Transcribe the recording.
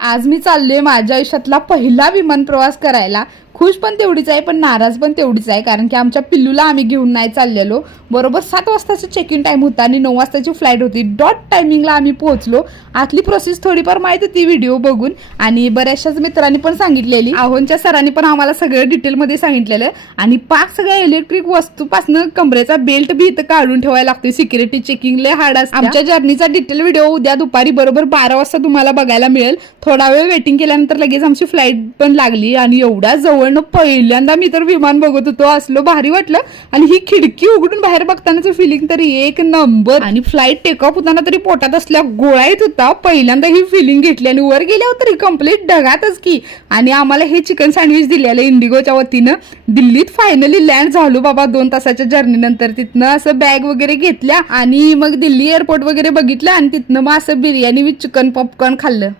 आज मी चाललोय माझ्या आयुष्यातला पहिला विमान प्रवास करायला. खुश पण तेवढीच आहे पण नाराज पण तेवढीच आहे, कारण की आमच्या पिल्लूला आम्ही घेऊन नाही चाललेलो. बरोबर 7 वाजताचं चेक इन टाइम होता आणि 9 वाजताची फ्लाईट होती. डॉट टायमिंगला आम्ही पोहोचलो. आतली प्रोसेस थोडीफार माहिती होती व्हिडिओ बघून आणि बऱ्याचशाच मित्रांनी पण सांगितलेली. आहोंच्या सरांनी पण आम्हाला सगळं डिटेलमध्ये सांगितलेलं आणि पाक सगळ्या इलेक्ट्रिक वस्तूपासून कमरेचा बेल्ट बी इथं काढून ठेवायला लागतो. सिक्युरिटी चेकिंग लय हार्ड असतं. आमच्या जर्नीचा डिटेल व्हिडिओ उद्या दुपारी बरोबर 12 वाजता तुम्हाला बघायला मिळेल. थोडा वेळ वेटिंग केल्यानंतर लगेच आमची फ्लाईट पण लागली आणि एवढ्या जवळनं पहिल्यांदा मी तर विमान बघत होतो. असलो भारी वाटलं आणि ही खिडकी उघडून बाहेर बघतानाचं फिलिंग तरी एक नंबर. आणि फ्लाईट टेक ऑफ होताना तरी पोटात असल्या गोळा येत होता. पहिल्यांदा ही फिलिंग घेतली आणि वर गेल्यावर तरी कम्प्लीट ढगातच की. आणि आम्हाला हे चिकन सँडविच दिलेलं इंडिगोच्या वतीनं. दिल्लीत फायनली लँड झालो बाबा 2 तासाच्या जर्नी नंतर. तिथनं असं बॅग वगैरे घेतल्या आणि मग दिल्ली एअरपोर्ट वगैरे बघितलं आणि तिथनं मग असं बिर्याणी विथ चिकन पॉपकॉर्न खाल्लं.